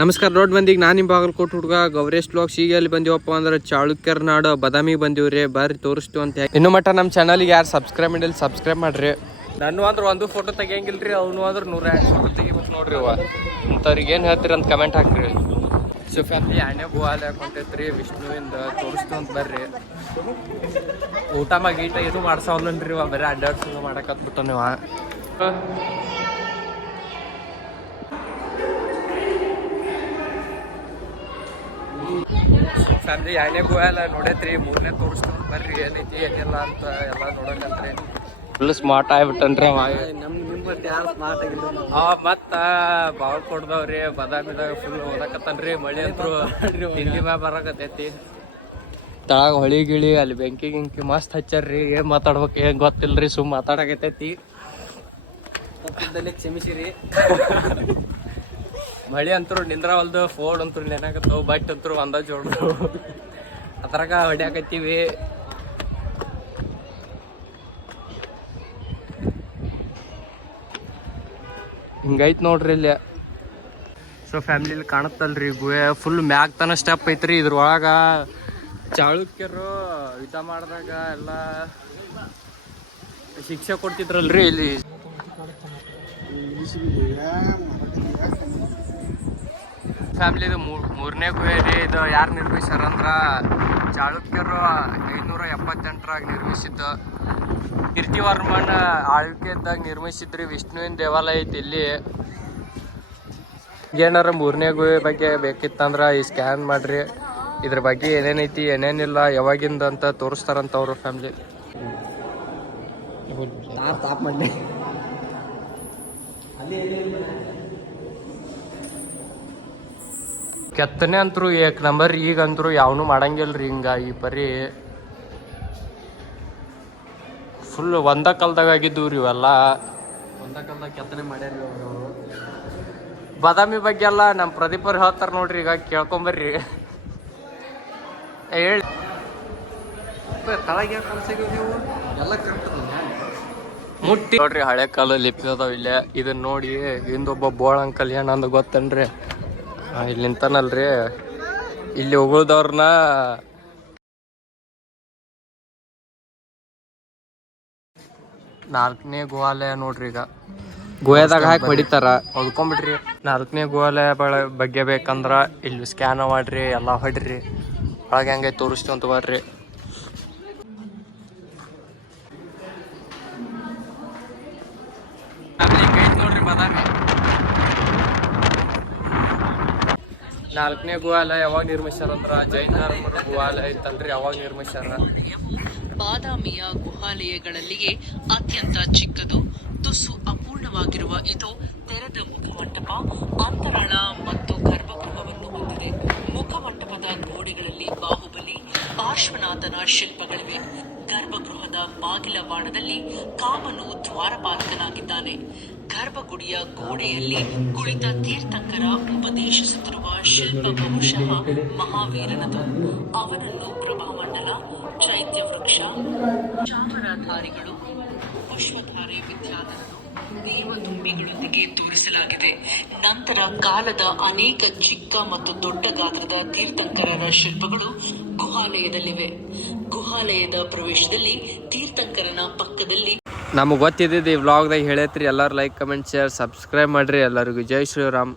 ನಮಸ್ಕಾರ ರೋಡ್ ಬಂದಿಗೆ ನಾನು ನಿಮ್ಮ ಬಾಗಲಕೋಟ್ ಹುಡುಗ ಗೌರೇಶ್ ಬ್ಲಾಗ್ಸ್ ಈಗ ಎಲ್ಲಿ ಬಂದಿವಪ್ಪ ಅಂದ್ರೆ ಚಾಳುಕ್ಯರ ನಾಡು ಬದಾಮಿಗೆ ರೀ ಬರ್ರಿ ತೋರಿಸ್ತು ಅಂತ ಇನ್ನು ಮಟ್ಟ ನಮ್ಮ ಚಾನಲ್ಗೆ ಯಾರು ಸಬ್ಸ್ಕ್ರೈಬ್ ಮಾಡಿಲ್ಲ ಸಬ್ಸ್ಕ್ರೈಬ್ ಮಾಡ್ರಿ. ನಾನು ಅಂದ್ರೆ ಒಂದು ಫೋಟೋ ತೆಗಿಯಂಗಿಲ್ರಿ, ಅವನು ಅಂದ್ರೆ ನೂರ ಎರಡು ಫೋಟೋ ತೆಗಿಬೇಕು ನೋಡ್ರಿ ಅವ ಏನು ಹೇಳ್ತೀರಿ ಅಂತ ಕಮೆಂಟ್ ಹಾಕ್ರಿ. ಸೊ ಫ್ಯಾಮಿಲಿ ಎಣ್ಣೆ ಹಾಲು ಹಾಕೊಂತೈತ್ರಿ, ವಿಷ್ಣುವಿಂದ ತೋರಿಸ್ತು ಅಂತ ಬರ್ರಿ. ಊಟ ಗೀಟ ಇದು ಮಾಡ್ಸವಲ್ಲನ್ರಿ ಅವ ಬರೀ ಅಡ್ಡಾಡ್ಸ ಮಾಡಕತ್ಬಿಟ್ಟು ನೀವು ಫ್ಯಾಮಿಲಿ ಎರಡನೇ ಎಲ್ಲ ನೋಡೈತ್ರಿ ಮೂರನೇ ತೋರಿಸ್ತೀವಿ ಬರ್ರಿ ಏನೈತಿ ಏನಿಲ್ಲ ಅಂತ ಎಲ್ಲ ನೋಡಕಂತ್ರಿ. ಫುಲ್ ಸ್ಮಾರ್ಟ್ ಆಗ್ಬಿಟ್ಟನ್ರಿ ಅವ. ಆ ಮತ್ತ ಬಾಳ್ ಕೊಡ್ದವ್ರಿ ಬದಾಮಿದಾಗ ಫುಲ್ ಓದಕತ್ತನ್ರಿ ಮಳೆ ಅಂತೂ ತಿಂಡಿ ಮ್ಯಾಗ ಬರಕತ್ತೈತಿ. ತಳಗ ಹೊಳಿ ಗಿಳಿ ಅಲ್ಲಿ ಬೆಂಕಿ ಗಿಂಕಿ ಮಸ್ತ್ ಹಚ್ಚಾರ್ರಿ ಏನ್ ಮಾತಾಡ್ಬೇಕು ಏನ್ ಗೊತ್ತಿಲ್ರಿ ಸುಮ್ ಮಾತಾಡಕತ್ತೈತಿ. ಕ್ಷಮಿಸಿರಿ. ಮಳಿ ಅಂತೂ ನಿಂದ್ರವಲ್ದು ಫೋನ್ ಅಂತೂ ನೆನಾಕತ್ತವು ಬಟ್ ಅಂತೂ ಒಂದ ಜೋಡ್ದು ಅದ್ರಾಗ ಹೊಡ್ಯಾಕತ್ತೀವಿ. ಹಿಂಗೈತ್ ನೋಡ್ರಿ ಇಲ್ಲಿ. ಸೊ ಫ್ಯಾಮಿಲಿ ಕಾಣತ್ತಲ್ರಿ ಗುಹೆ. ಫುಲ್ ಮ್ಯಾಗ್ ತನ ಸ್ಟೆಪ್ ಐತ್ರಿ ಇದ್ರೊಳಗ. ಚಾಳುಕ್ಯರು ಯುದ್ಧ ಮಾಡಿದಾಗ ಎಲ್ಲ ಶಿಕ್ಷೆ ಕೊಡ್ತಿದ್ರಲ್ರಿ ಇಲ್ಲಿ. ಫ್ಯಾಮಿಲಿದು ಮೂರನೇ ಗುಹೆ ರೀ ಇದು ಯಾರು ನಿರ್ಮಿಸ್ಯಾರ ಅಂದ್ರೆ ಚಾಳುಕ್ಯರು ಐನೂರ ಎಪ್ಪತ್ತೆಂಟರಾಗ ನಿರ್ಮಿಸಿದ್ದು ಕೀರ್ತಿವರ್ಮನ್ ಆಳ್ವಿಕೆ ಇದ್ದಾಗ ನಿರ್ಮಿಸಿದ್ರಿ ವಿಷ್ಣುವಿನ ದೇವಾಲಯ ಐತಿ ಇಲ್ಲಿ. ಏನಾರ ಮೂರನೇ ಗುಹೆ ಬಗ್ಗೆ ಬೇಕಿತ್ತಂದ್ರೆ ಈ ಸ್ಕ್ಯಾನ್ ಮಾಡ್ರಿ. ಇದ್ರ ಬಗ್ಗೆ ಏನೇನೈತಿ ಏನೇನಿಲ್ಲ ಯಾವಾಗಿಂದ ಅಂತ ತೋರಿಸ್ತಾರಂತ ಅವ್ರ ಫ್ಯಾಮಿಲಿ. ಅಲ್ಲಿ ಕೆತ್ತನೆ ಅಂತರು ಏಕ್ ನಂಬರ್ ಈಗ ಅಂದ್ರು ಯಾವನು ಮಾಡಂಗಿಲ್ರಿ ಹಿಂಗ ಈ ಪರಿ. ಫುಲ್ ಒಂದ ಕಾಲ್ದಾಗ ಆಗಿದ್ದು ರೀ ಇವೆಲ್ಲ. ಒಂದ ಕಾಲದಾಗ ಕೆತ್ತನೆ ಮಾಡ್ಯಾರ ಬಾದಾಮಿ ಬಗ್ಗೆ ಎಲ್ಲ ನಮ್ಮ ಪ್ರದೀಪ್ ಹೇಳ್ತಾರೆ ಹೇಳ್ತಾರ ನೋಡ್ರಿ ಈಗ ಕೇಳ್ಕೊಂಬರ್ರಿ. ಹೇಳಿ. ತಳಗ ಯಾಕೆ ಕಲ್ಸಾಗಿವ್ ನೀವು ಎಲ್ಲ ಕರೆಕ್ಟ್ ಮುಟ್ಟಿ ನೋಡ್ರಿ ಹಳೆ ಕಾಲ ಲಿಪಿ ಅದಾವ ಇಲ್ಲೇ. ಇದನ್ನ ನೋಡಿ ಹಿಂದೊಬ್ಬ ಬೋಳ ಅಂಕಲ್ ಏನಂದ ಗೊತ್ತನ್ರಿ. ಇಲ್ಲಿ ನಿಂತಾನಲ್ರಿ. ಇಲ್ಲಿ ಉಗುಳ್ದವ್ರನ್ನ ನಾಲ್ಕನೇ ಗೋವಾಲಯ ನೋಡ್ರಿ ಈಗ. ಗೋಯಾದಾಗ ಹಾಕಿ ಹೊಡಿತಾರ. ಹೊಡ್ಕೊಂಬಿಡ್ರಿ ನಾಲ್ಕನೇ ಗೋವಾಲಯ ಬಳ- ಬಗ್ಗೆ ಬೇಕಂದ್ರ ಇಲ್ಲಿ ಸ್ಕ್ಯಾನ್ ಮಾಡ್ರಿ ಎಲ್ಲ ಹೊಡ್ರಿ. ಒಳಗೆ ಹಂಗೆ ತೋರಿಸ್ತೀವಿ ಅಂತ ಬರ್ರಿ ನೋಡ್ರಿ ಬಾದಾಮಿ ನಾಲ್ಕನೇ ಗುಹಾಲಯ ಯಾವಾಗ ನಿರ್ಮಿಸ್ಯಾರ ಅಂದ್ರ ಜೈನ ಧರ್ಮದ ಗುಹಾಲಯ ಐತಲ್ರಿ ಯಾವಾಗ ನಿರ್ಮಿಸ್ಯಾರ? ಬಾದಾಮಿಯ ಗುಹಾಲಯಗಳಲ್ಲಿಯೇ ಅತ್ಯಂತ ಚಿಕ್ಕದು, ತುಸು ಅಪೂರ್ಣವಾಗಿರುವ ಇದು ತೆರೆದ ಮುಖಮಂಟಪ, ಅಂತರಾಳ ಮತ್ತು ಗರ್ಭಗೃಹವನ್ನು ಹೊಂದಿದೆ. ಮುಖಮಂಟಪದ ಗೋಡೆಗಳಲ್ಲಿ ಬಾಹುಬಲಿ, ಪಾರ್ಶ್ವನಾಥನ ಶಿಲ್ಪಗಳಿವೆ. ಗರ್ಭಗೃಹದ ಬಾಗಿಲ ಬಾಣದಲ್ಲಿ ಕಾಮನು ದ್ವಾರಪಾಲಕನಾಗಿದ್ದಾನೆ. ಗರ್ಭಗುಡಿಯ ಗೋಡೆಯಲ್ಲಿ ಕುಳಿತ ತೀರ್ಥಂಕರ ಉಪದೇಶಿಸುತ್ತಿರುವ ಶಿಲ್ಪ ಬಹುಶಃ ಮಹಾವೀರನದು ಅವನನ್ನು ಪ್ರಭಾಮಂಡಲ, ಚೈತ್ಯ ವೃಕ್ಷ, ಚಾಮರಾಧಾರಿಗಳು, ಪುಷ್ಪಧಾರೆ ವಿದ್ಯಾಧರರು ದೇವದುಂಬಿಗಳೊಂದಿಗೆ ತೋರಿಸಲಾಗಿದೆ. ನಂತರ ಕಾಲದ ಅನೇಕ ಚಿಕ್ಕ ಮತ್ತು ದೊಡ್ಡ ಗಾತ್ರದ ತೀರ್ಥಂಕರರ ಶಿಲ್ಪಗಳು ಗುಹಾಲಯದಲ್ಲಿವೆ. ಗುಹಾಲಯದ ಪ್ರವೇಶದಲ್ಲಿ ತೀರ್ಥಂಕರನ ಪಕ್ಕದಲ್ಲಿ ನಮಗೆ ಗೊತ್ತಿದ್ದಿದ್ದು ಈ ವ್ಲಾಗ್ದಾಗ ಹೇಳೈತ್ರಿ ಎಲ್ಲರೂ ಲೈಕ್ ಕಮೆಂಟ್ ಶೇರ್ ಸಬ್ಸ್ಕ್ರೈಬ್ ಮಾಡ್ರಿ. ಎಲ್ಲರಿಗೂ ಜೈ ಶ್ರೀರಾಮ್.